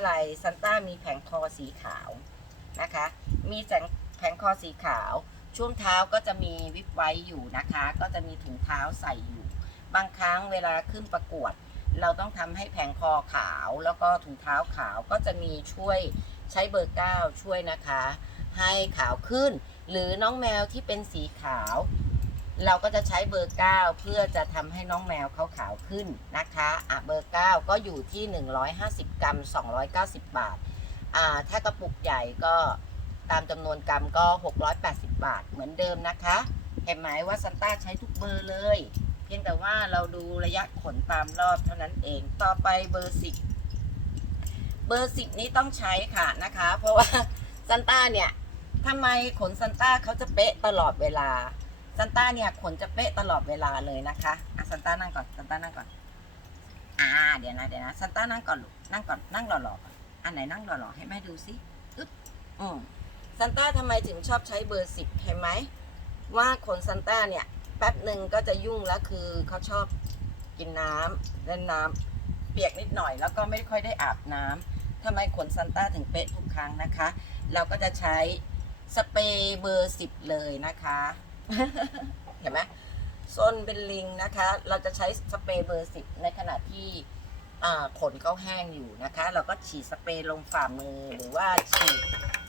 อะไรซันต้ามีแผงคอสีขาวนะคะ มีแสงแผงคอสีขาว ช่วงเท้าก็จะมีวิบไว้อยู่นะคะ ก็จะมีถุงเท้าใส่อยู่ บางครั้งเวลาขึ้นประกวด เราต้องทำให้แผงคอขาวแล้วก็ถุงเท้าขาวก็จะมีช่วยใช้เบอร์9ช่วยนะคะ ให้ขาวขึ้น หรือน้องแมวที่เป็นสีขาว เราก็จะใช้เบอร์ 9 เพื่อจะทำให้น้องแมวเขาขาวขึ้นนะคะอะเบอร์ 9 ก็อยู่ที่ 150 กรัม 290 บาทอ่าถ้ากระปุกใหญ่ก็ตามจำนวนกรัมก็ 680 บาทเหมือนเดิมนะคะ เห็นไหมว่าซันต้าใช้ทุกเบอร์เลย เพียงแต่ว่าเราดูระยะขนตามรอบเท่านั้นเอง ต่อไปเบอร์ 10 เบอร์ 10 นี้ต้องใช้ค่ะนะคะ เพราะว่าซันต้าเนี่ยทำไมขนซันต้าเขาจะเป๊ะตลอดเวลา ซันต้าเนี่ยขนจะเป๊ะตลอดเวลาเลยนะคะอะซันต้านั่งก่อนซันต้านั่งก่อน อ่า เดี๋ยวนะเดี๋ยวนะซันต้านั่งก่อนลูกนั่งก่อนนั่งหล่อๆก่อนอันไหนนั่งหล่อๆให้แม่ดูสิอึ๊บอืมซันต้าทำไมถึงชอบใช้เบอร์สิบเห็นไหมว่าขนซันต้าเนี่ยแป๊บหนึ่งก็จะยุ่งแล้วคือเขาชอบกินน้ำเล่นน้ำเปียกนิดหน่อย แล้วก็ไม่ค่อยได้อาบน้ำทำไมขนซันต้าถึงเป๊ะทุกครั้งนะคะ เราก็จะใช้สเปรย์เบอร์สิบเลยนะคะ เห็นไหมซนเป็นลิงนะคะ เราจะใช้สเปรย์เบอร์สิบในขณะที่ขนเขาแห้งอยู่นะคะ เราก็ฉีดสเปรย์ลงฝ่ามือหรือว่าฉีด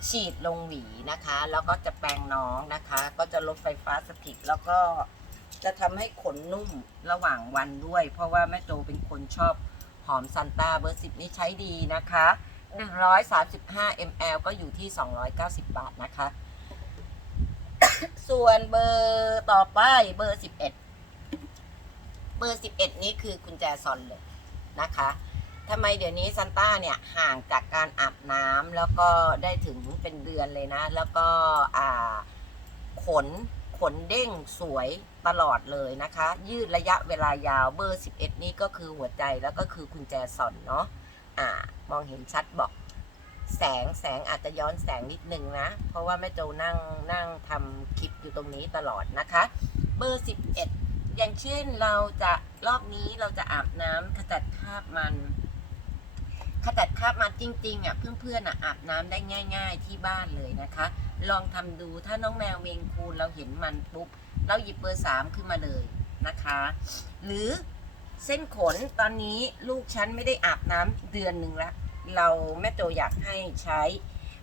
ฉีดลงหวีนะคะ แล้วก็จะแปรงน้องนะคะ ก็จะลดไฟฟ้าสถิตแล้วก็จะทำให้ขนนุ่มระหว่างวันด้วย เพราะว่าแม่โจเป็นคนชอบหอมซันต้าเบอร์สิบนี่ใช้ดีนะคะ 135 ml ก็อยู่ที่ 290 บาทนะคะ ส่วนเบอร์ต่อไปเบอร์11เอ็ดเบอร์11นี้คือกุญแจซอนเลยนะคะทำไมเดี๋ยวนี้ซันต้าเนี่ยห่างจากการอาบน้ำแล้วก็ได้ถึงเป็นเดือนเลยนะ แล้วก็อ่าขนขนเด้งสวยตลอดเลยนะคะ ยืดระยะเวลายาวเบอร์ 11 นี้ก็คือหัวใจแล้วก็คือกุญแจซอนเนาะอ่ามองเห็นชัดบอก แสงแสงอาจจะย้อนแสงนิดนึงนะ เพราะว่าแม่โจนั่งนั่งทำคลิปอยู่ตรงนี้ตลอดนะคะ เบอร์ 11 อย่างเช่นเราจะรอบนี้เราจะอาบน้ำขจัดคราบมัน ขจัดคราบมันจริงๆอะเพื่อนๆอะอาบน้ำได้ง่าย ๆ ที่บ้านเลยนะคะ ลองทำดูถ้าน้องแมวเมงคูนเราเห็นมันปุ๊บเราหยิบเบอร์สามขึ้นมาเลยนะคะ หรือเส้นขนตอนนี้ลูกฉันไม่ได้อาบน้ำเดือนหนึ่งแล้ว เราแม่โจอยากให้ใช้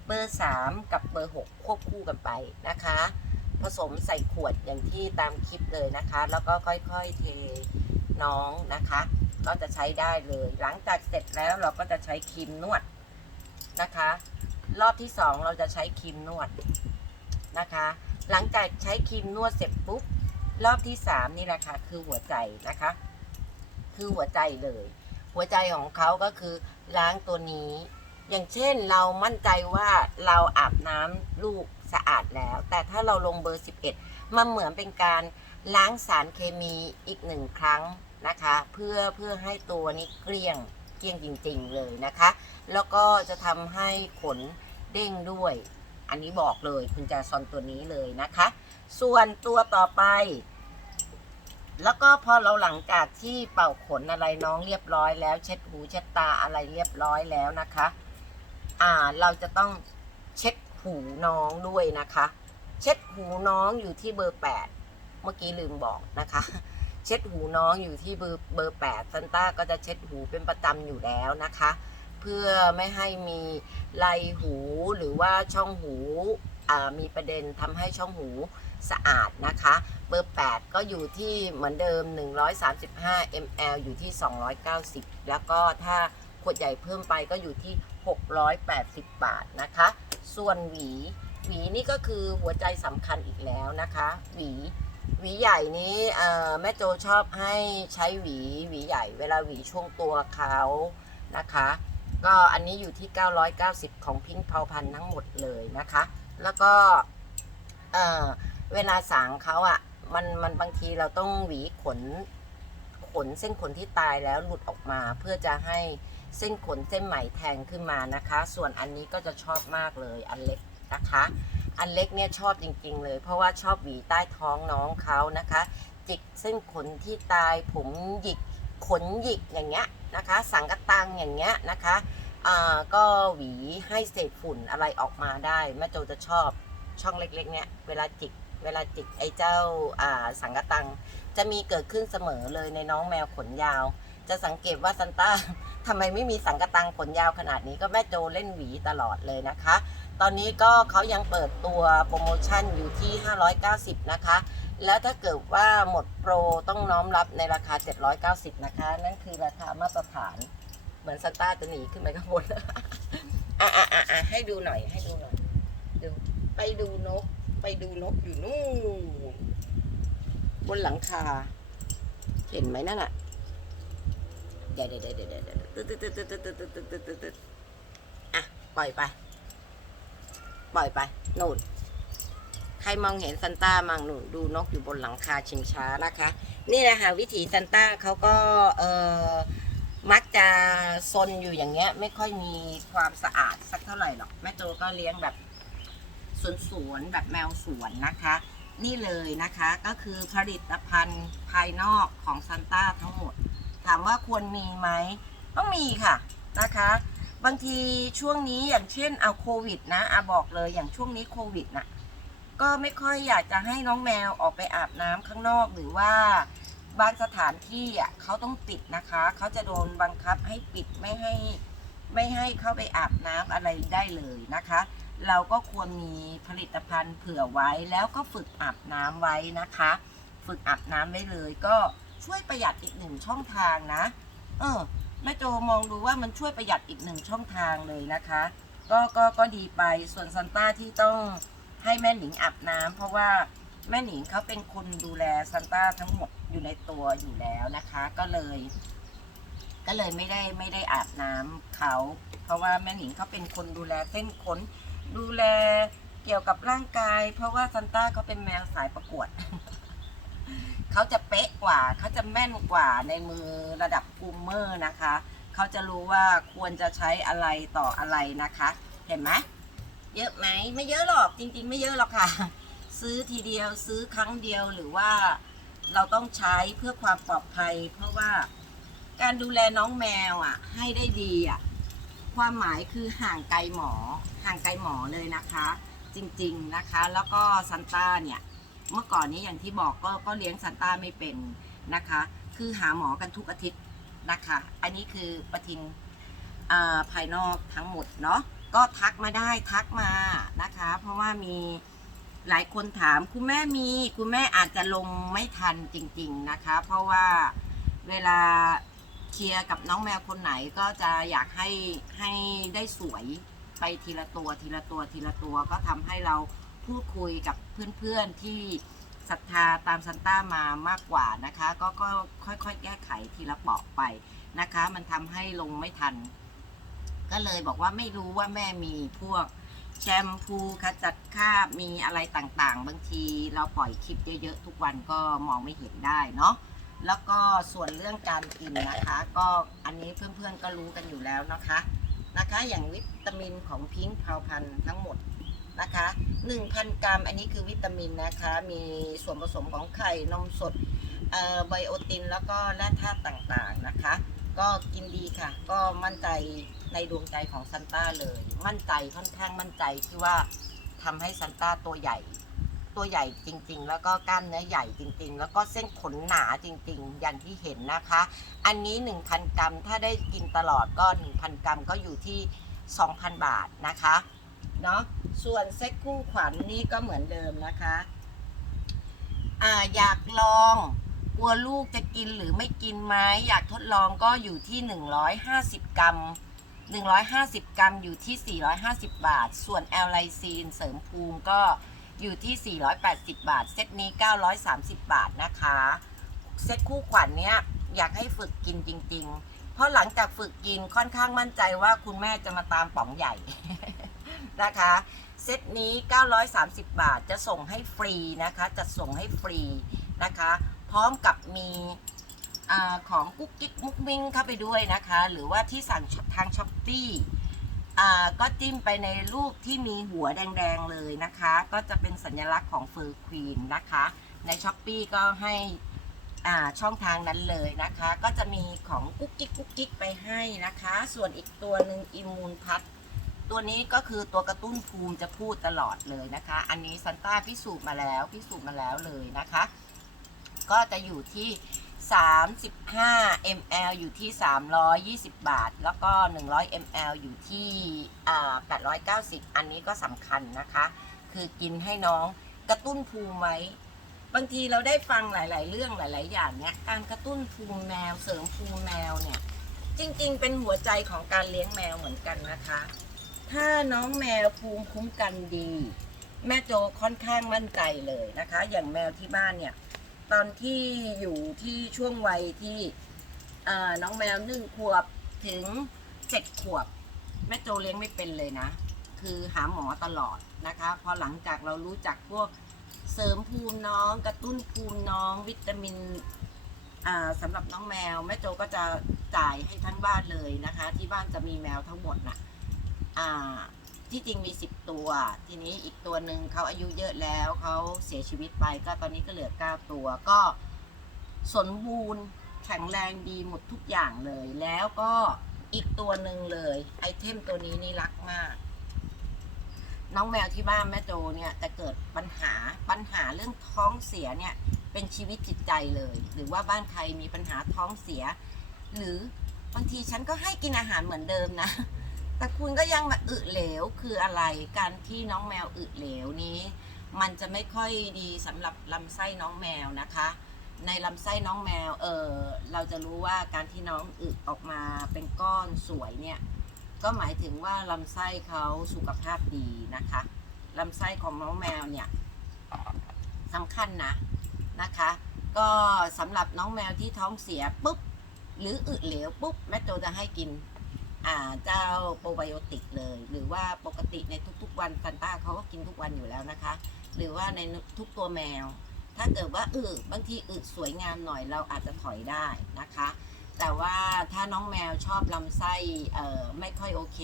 เบอร์ 3 กับเบอร์ 6 ควบคู่กันไปนะคะ ผสมใส่ขวดอย่างที่ตามคลิปเลยนะคะ แล้วก็ค่อยๆเทน้องนะคะ ก็จะใช้ได้เลย หลังจากเสร็จแล้วเราก็จะใช้ครีมนวดนะคะ รอบที่ 2 เราจะใช้ครีมนวดนะคะ หลังจากใช้ครีมนวดเสร็จปุ๊บรอบที่ 3 นี่แหละค่ะคือหัวใจนะคะ คือหัวใจเลย หัวใจของเขาก็คือ ล้างตัวนี้ อย่างเช่นเรามั่นใจว่าเราอาบน้ำลูกสะอาดแล้ว แต่ถ้าเราลงเบอร์ 11 มันเหมือนเป็นการล้างสารเคมีอีกหนึ่งครั้งนะคะ เพื่อเพื่อให้ตัวนี้เกลี้ยงเกลี้ยงจริง ๆ เลยนะคะ แล้วก็จะทำให้ขนเด้งด้วย อันนี้บอกเลยคุณจะซอนตัวนี้เลยนะคะ ส่วนตัวต่อไป แล้วก็พอเราหลังจากที่เป่าขนอะไรน้องเรียบร้อยแล้ว เช็ดหูเช็ดตาอะไรเรียบร้อยแล้วนะคะ อ่าเราจะต้องเช็ดหูน้องด้วยนะคะ เช็ดหูน้องอยู่ที่เบอร์8เมื่อกี้ลืมบอกนะคะ เช็ดหูน้องอยู่ที่เบอร์เบอร์8ซันต้าก็จะเช็ดหูเป็นประจำอยู่แล้วนะคะ เพื่อไม่ให้มีไรหูหรือว่าช่องหูอ่ามีประเด็นทำให้ช่องหู สะอาดนะคะ เบอร์ 8 ก็อยู่ที่เหมือนเดิม 135 ml อยู่ที่ 290 แล้วก็ถ้าขวดใหญ่เพิ่มไปก็อยู่ที่ 680 บาทนะคะ ส่วนหวี หวีนี่ก็คือหัวใจสำคัญอีกแล้วนะคะ หวีหวีใหญ่นี้แม่โจชอบให้ใช้หวีหวีใหญ่เวลาหวีช่วงตัวเขานะคะ ก็อันนี้อยู่ที่ 990 ของพิงค์เผาพันธุ์ทั้งหมดเลยนะคะ แล้วก็ เวลาสางเขาอะ่ะ มันมันบางทีเราต้องหวีขน ขนเส้นขนที่ตายแล้วหลุดออกมา เพื่อจะให้เส้นขนเส้นใหม่แทงขึ้นมานะคะ ส่วนอันนี้ก็จะชอบมากเลยอันเล็กนะคะ อันเล็กเนี่ยชอบจริง ๆ เลย เพราะว่าชอบหวีใต้ท้องน้องเขานะคะ จิกเส้นขนที่ตายผมหยิกขนหยิกอย่างเงี้ยนะคะ สังกตังอย่างเงี้ยนะคะอ่าก็หวีให้เศษฝุ่นอะไรออกมาได้แม่โจจะชอบช่องเล็กๆ เนี่ย เวลาจิก เวลาจิกไอ้เจ้าอ่าสังกตัง จะมีเกิดขึ้นเสมอเลยในน้องแมวขนยาว จะสังเกตว่าซันต้าทำไมไม่มีสังกตังขนยาวขนาดนี้ก็แม่โจเล่นหวีตลอดเลยนะคะ ตอนนี้ก็เขายังเปิดตัวโปรโมชั่นอยู่ที่ 590 นะคะ แล้วถ้าเกิดว่าหมดโปรต้องน้อมรับในราคา 790 นะคะ นั่นคือราคามาตรฐาน เหมือนซันต้าจะหนีขึ้นไปข้างบนอะอะอะให้ดูหน่อยให้ดูหน่อยดูไปดูนก ไปดูนกอยู่นู่นบนหลังคา เห็นไหมนั่นอะเดี๋ยวเดี๋ยวเดี๋ยวเดี๋ยวเดี๋ยวตึ๊ดตึ๊ดตึ๊ดตึ๊ดตึ๊ดตึ๊ดตึ๊ดตึ๊ดตึ๊ดตึ๊ดอะปล่อยไป ปล่อยไปนู่นใครมองเห็นซันต้ามั่งหนูดูนกอยู่บนหลังคาชิงช้านะคะ นี่แหละค่ะวิถีซันต้าเขาก็เออมักจะซนอยู่อย่างเงี้ย ไม่ค่อยมีความสะอาดสักเท่าไหร่หรอกแม่โจก็เลี้ยงแบบ สวนสวนแบบแมวสวนนะคะ นี่เลยนะคะก็คือผลิตภัณฑ์ภายนอกของซันต้าทั้งหมด ถามว่าควรมีไหมต้องมีค่ะนะคะ บางทีช่วงนี้อย่างเช่นเอาโควิดนะอาบอกเลยอย่างช่วงนี้โควิดนะก็ไม่ค่อยอยากจะให้น้องแมวออกไปอาบน้ำข้างนอกหรือว่าบางสถานที่อะเขาต้องปิดนะคะ เขาจะโดนบังคับให้ปิดไม่ให้ไม่ให้เข้าไปอาบน้ำอะไรได้เลยนะคะ เราก็ควรมีผลิตภัณฑ์เผื่อไว้แล้วก็ฝึกอาบน้ำไว้นะคะ ฝึกอาบน้ำไว้เลยก็ช่วยประหยัดอีกหนึ่งช่องทางนะ เออแม่โจมองดูว่ามันช่วยประหยัดอีกหนึ่งช่องทางเลยนะคะ ก็ก็ก็ดีไปส่วนซันต้าที่ต้องให้แม่หนิงอาบน้ำเพราะว่าแม่หนิงเขาเป็นคนดูแลซันต้าทั้งหมดอยู่ในตัวอยู่แล้วนะคะ ก็เลย ก็เลยไม่ได้ไม่ได้อาบน้ำเขา เพราะว่าแม่หนิงเขาเป็นคนดูแลเส้นขน ดูแลเกี่ยวกับร่างกาย เพราะว่าซันต้าเขาเป็นแมวสายประกวด เขาจะเป๊ะกว่า เขาจะแม่นกว่าในมือระดับกูมเมอร์นะคะ เขาจะรู้ว่าควรจะใช้อะไรต่ออะไรนะคะ เห็นไหมเยอะไหมไม่เยอะหรอกจริง ๆ ไม่เยอะหรอกค่ะ ซื้อทีเดียวซื้อครั้งเดียวหรือว่าเราต้องใช้เพื่อความปลอดภัย เพราะว่าการดูแลน้องแมวอะ ให้ได้ดีอะ ความหมายคือห่างไกลหมอ ห่างไกลหมอเลยนะคะ จริงๆนะคะ แล้วก็ซันต้าเนี่ยเมื่อก่อนนี้อย่างที่บอกก็ก็เลี้ยงซันต้าไม่เป็นนะคะ คือหาหมอกันทุกอาทิตย์นะคะ อันนี้คือประทินาภายนอกทั้งหมดเนาะก็ทักมาได้ทักมานะคะ เพราะว่ามีหลายคนถามคุณแม่มี คุณแม่อาจจะลงไม่ทันจริง ๆนะคะ เพราะว่าเวลา เคลียร์กับน้องแมวคนไหนก็จะอยากให้ให้ได้สวยไปทีละตัวทีละตัวทีละตัวก็ทำให้เราพูดคุยกับเพื่อนๆที่ศรัทธาตามซันต้ามามากกว่านะคะ ก็ก็ค่อยๆ แก้ไขทีละเปาะไปนะคะ มันทำให้ลงไม่ทัน ก็เลยบอกว่าไม่รู้ว่าแม่มีพวกแชมพูขจัดคราบมีอะไรต่างๆ บางทีเราปล่อยคลิปเยอะๆ ทุกวันก็มองไม่เห็นได้เนาะ แล้วก็ส่วนเรื่องการกินนะคะ ก็อันนี้เพื่อนๆก็รู้กันอยู่แล้วนะคะนะคะ อย่างวิตามินของพิงค์พาวพันทั้งหมดนะคะ 1,000 กรัมอันนี้คือวิตามินนะคะ มีส่วนผสมของไข่นมสดเอ่อไบโอตินแล้วก็แร่ธาตุต่างๆนะคะ ก็กินดีค่ะ ก็มั่นใจในดวงใจของซันต้าเลย มั่นใจค่อนข้างมั่นใจที่ว่าทำให้ซันต้าตัวใหญ่ ตัวใหญ่จริง ๆ แล้วก็กล้ามเนื้อใหญ่จริง ๆ แล้วก็เส้นขนหนาจริง ๆ อย่างที่เห็นนะคะ อันนี้ 1,000 กรัม ถ้าได้กินตลอดก็ 1,000 กรัมก็อยู่ที่ 2,000 บาทนะคะเนาะส่วนเซ็ตคู่ขวัญนี่ก็เหมือนเดิมนะคะอ่าอยากลองกลัวลูกจะกินหรือไม่กินไหมอยากทดลองก็อยู่ที่ 150 กรัม 150 กรัมอยู่ที่ 450 บาท ส่วนแอลไลซีนเสริมภูมิก็ อยู่ที่ 480 บาท เซตนี้ 930 บาทนะคะ เซตคู่ขวัญเนี้ยอยากให้ฝึกกินจริง ๆ เพราะหลังจากฝึกกินค่อนข้างมั่นใจว่าคุณแม่จะมาตามป๋องใหญ่ นะคะ เซตนี้ 930 บาทจะส่งให้ฟรีนะคะ จะส่งให้ฟรีนะคะ พร้อมกับมีอของกุ๊กกิ๊กมุกมิงเข้าไปด้วยนะคะ หรือว่าที่สั่งทางช้อปปี้ ก็จิ้มไปในรูปที่มีหัวแดงๆเลยนะคะ ก็จะเป็นสัญลักษณ์ของเฟอร์ควีนนะคะ ในช้อปปีก็ให้ช่องทางนั้นเลยนะคะ ก็จะมีของกุ๊กกิ๊กกุ๊กกิ๊กไปให้นะคะ ส่วนอีกตัวหนึ่งอิมูนพัทตัวนี้ก็คือตัวกระตุ้นภูมิจะพูดตลอดเลยนะคะ อันนี้ซันต้าพิสูจน์มาแล้วพิสูจน์มาแล้วเลยนะคะ ก็จะอยู่ที่ 35 ml อยู่ที่ 320 บาท แล้วก็ 100 ml อยู่ที่อ่า890 อันนี้ก็สำคัญนะคะ คือกินให้น้องกระตุ้นภูมิไว้บางทีเราได้ฟังหลาย ๆ เรื่องหลาย ๆ อย่างเนี้ยการกระตุ้นภูมิแมว เสริมภูมิแมวเนี่ย จริง ๆ เป็นหัวใจของการเลี้ยงแมวเหมือนกันนะคะ ถ้าน้องแมวภูมิคุ้มกันดี แม่โจค่อนข้างมั่นใจเลยนะคะ อย่างแมวที่บ้านเนี่ย ตอนที่อยู่ที่ช่วงวัยที่น้องแมวหนึ่งขวบถึงเจ็ดขวบ แม่โจเลี้ยงไม่เป็นเลยนะ คือหาหมอตลอดนะคะ พอหลังจากเรารู้จักพวกเสริมภูมิน้อง กระตุ้นภูมิน้อง วิตามินสำหรับน้องแมว แม่โจก็จะจ่ายให้ทั้งบ้านเลยนะคะ ที่บ้านจะมีแมวทั้งหมดน่ะอ่า ที่จริงมี 10 ตัว ทีนี้อีกตัวหนึ่งเขาอายุเยอะแล้วเขาเสียชีวิตไปก็ตอนนี้ก็เหลือ 9 ตัว ก็สมบูรณ์แข็งแรงดีหมดทุกอย่างเลย แล้วก็อีกตัวหนึ่งเลย ไอเทมตัวนี้นี่รักมาก น้องแมวที่บ้านแม่โจเนี่ยจะเกิดปัญหาปัญหาเรื่องท้องเสียเนี่ยเป็นชีวิตจิตใจเลย หรือว่าบ้านใครมีปัญหาท้องเสีย หรือบางทีฉันก็ให้กินอาหารเหมือนเดิมนะ แต่คุณก็ยังมาอึเหลวคืออะไร การที่น้องแมวอึเหลวนี้ มันจะไม่ค่อยดีสำหรับลำไส้น้องแมวนะคะ ในลำไส้น้องแมว เออเราจะรู้ว่าการที่น้องอึออกมาเป็นก้อนสวยเนี่ย ก็หมายถึงว่าลำไส้เขาสุขภาพดีนะคะลำไส้ของน้องแมวเนี่ยสำคัญนะนะคะ ก็สำหรับน้องแมวที่ท้องเสียปุ๊บหรืออึเหลวปุ๊บแม่โจจะให้กิน เจ้าโปรไบโอติกเลย หรือว่าปกติในทุกๆ วันซันต้าเขาก็กินทุกวันอยู่แล้วนะคะ หรือว่าในทุกตัวแมว ถ้าเกิดว่าอึบางทีอึสวยงามหน่อยเราอาจจะถอยได้นะคะ แต่ว่าถ้าน้องแมวชอบลำไส้ไม่ค่อยโอเค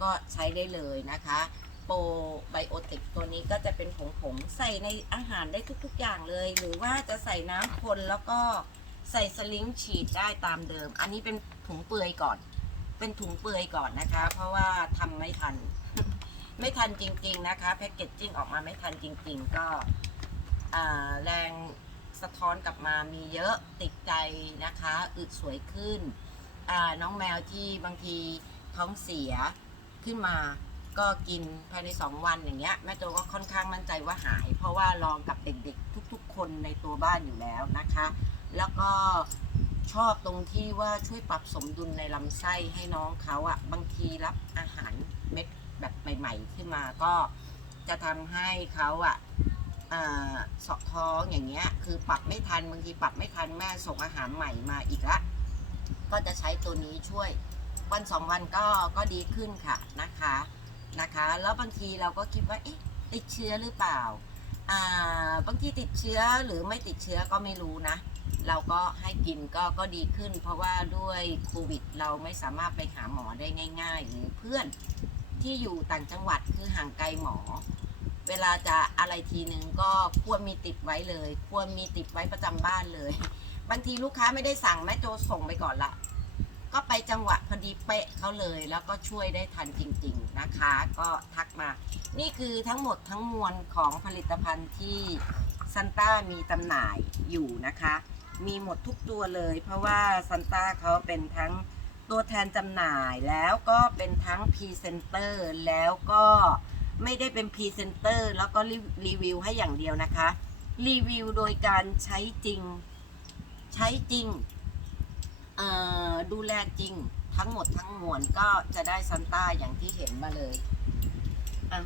ก็ใช้ได้เลยนะคะโปรไบโอติกตัวนี้ก็จะเป็นผงผงๆใส่ในอาหารได้ทุก ๆ อย่างเลย หรือว่าจะใส่น้ำคนแล้วก็ใส่สลิงฉีดได้ตามเดิม อันนี้เป็นถุงเปลือยก่อน เป็นถุงเปลือยก่อนนะคะ เพราะว่าทำไม่ทัน ไม่ทันจริง ๆ นะคะแพ็กเกจจิ้งออกมาไม่ทันจริง ๆ ก็แรงสะท้อนกลับมามีเยอะติดใจนะคะอึดสวยขึ้นน้องแมวที่บางทีท้องเสียขึ้นมาก็กินภายใน 2 วันอย่างเงี้ยแม่โจก็ค่อนข้างมั่นใจว่าหาย เพราะว่าลองกับเด็กๆ ทุกๆ คนในตัวบ้านอยู่แล้วนะคะ แล้วก็ ชอบตรงที่ว่าช่วยปรับสมดุลในลำไส้ให้น้องเขาอะบางทีรับอาหารเม็ดแบบใหม่ ๆ ขึ้นมาก็จะทำให้เขาอะอ่าเสาะท้องอย่างเงี้ย คือปรับไม่ทันบางทีปรับไม่ทันแม่ส่งอาหารใหม่มาอีกละ ก็จะใช้ตัวนี้ช่วย วันสองวันก็ก็ดีขึ้นค่ะนะคะนะคะ แล้วบางทีเราก็คิดว่าเอ๊ะติดเชื้อหรือเปล่า อ่าบางทีติดเชื้อหรือไม่ติดเชื้อก็ไม่รู้นะ เราก็ให้กินก็ก็ดีขึ้น เพราะว่าด้วยโควิด เราไม่สามารถไปหาหมอได้ง่าย ๆ หรือเพื่อนที่อยู่ต่างจังหวัดคือห่างไกลหมอ เวลาจะอะไรทีนึงก็ควรมีติดไว้เลย ควรมีติดไว้ประจำบ้านเลย บางทีลูกค้าไม่ได้สั่งแม่โจส่งไปก่อนละก็ไปจังหวะพอดีเป๊ะเขาเลย แล้วก็ช่วยได้ทันจริง ๆนะคะ ก็ทักมา นี่คือทั้งหมดทั้งมวลของผลิตภัณฑ์ที่ซันต้ามีจำหน่ายอยู่นะคะ มีหมดทุกตัวเลย เพราะว่าซันต้าเขาเป็นทั้งตัวแทนจำหน่ายแล้วก็เป็นทั้งพรีเซนเตอร์แล้วก็ไม่ได้เป็นพรีเซนเตอร์แล้วก็รีวิวให้อย่างเดียวนะคะ รีวิวโดยการใช้จริง ใช้จริงดูแลจริงทั้งหมดทั้งมวลก็จะได้ซันต้าอย่างที่เห็นมาเลยอะ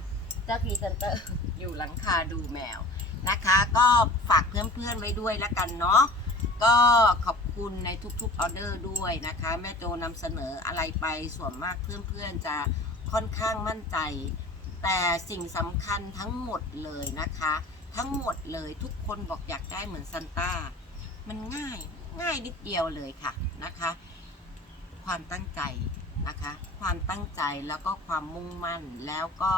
เจ้าพรีเซนเตอร์อยู่หลังคาดูแมวนะคะ ก็ฝากเพื่อนๆไว้ด้วยล้วกันเนาะ ก็ขอบคุณในทุกๆออเดอร์ด้วยนะคะ แม่โจนำเสนออะไรไปส่วนมากเพื่อนๆจะค่อนข้างมั่นใจ แต่สิ่งสำคัญทั้งหมดเลยนะคะ ทั้งหมดเลยทุกคนบอกอยากได้เหมือนซันต้ามันง่ายง่ายนิดเดียวเลยค่ะนะคะ ความตั้งใจนะคะ ความตั้งใจแล้วก็ความมุ่งมั่นแล้วก็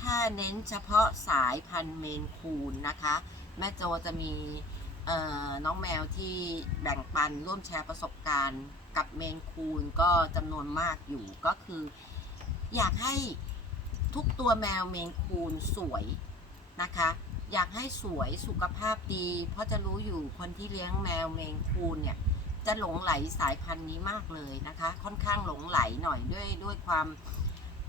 ถ้าเน้นเฉพาะสายพันธุ์เมนคูนนะคะ แม่โจจะมี น้องแมวที่แบ่งปันร่วมแชร์ประสบการณ์ กับเมนคูนก็จำนวนมากอยู่ก็คือ อยากให้ทุกตัวแมวเมนคูนสวยนะคะ อยากให้สวยสุขภาพดี เพราะจะรู้อยู่คนที่เลี้ยงแมวเมนคูนเนี่ยจะหลงไหลสายพันธุ์นี้มากเลยนะคะ ค่อนข้างหลงไหลหน่อยด้วยด้วยความ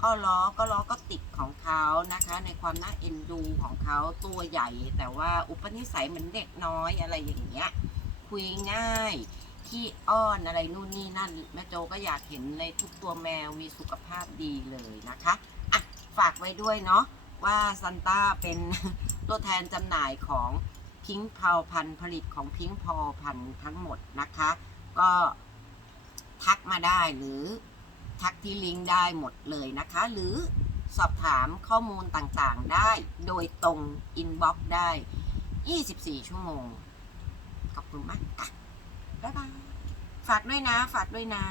ก็ล้อก็ล้อก็ติดของเขานะคะ ในความน่าเอ็นดูของเขาตัวใหญ่ แต่ว่าอุปนิสัยเหมือนเด็กน้อยอะไรอย่างเงี้ยคุยง่ายขี้อ้อนอะไรนู่นนี่นั่นแม่โจก็อยากเห็นในทุกตัวแมวมีสุขภาพดีเลยนะคะอะฝากไว้ด้วยเนาะว่าซันต้าเป็นตัวแทนจำหน่ายของพิงค์พาวพันผลิตของพิงค์พาวพันทั้งหมดนะคะ ก็ทักมาได้หรือ ทักที่ลิงก์ได้หมดเลยนะคะ หรือสอบถามข้อมูลต่างๆได้ โดยตรงอินบ็อกซ์ได้ 24 ชั่วโมง ขอบคุณมากค่ะ บ๊ายบาย ฝากด้วยนะ ฝากด้วยนะ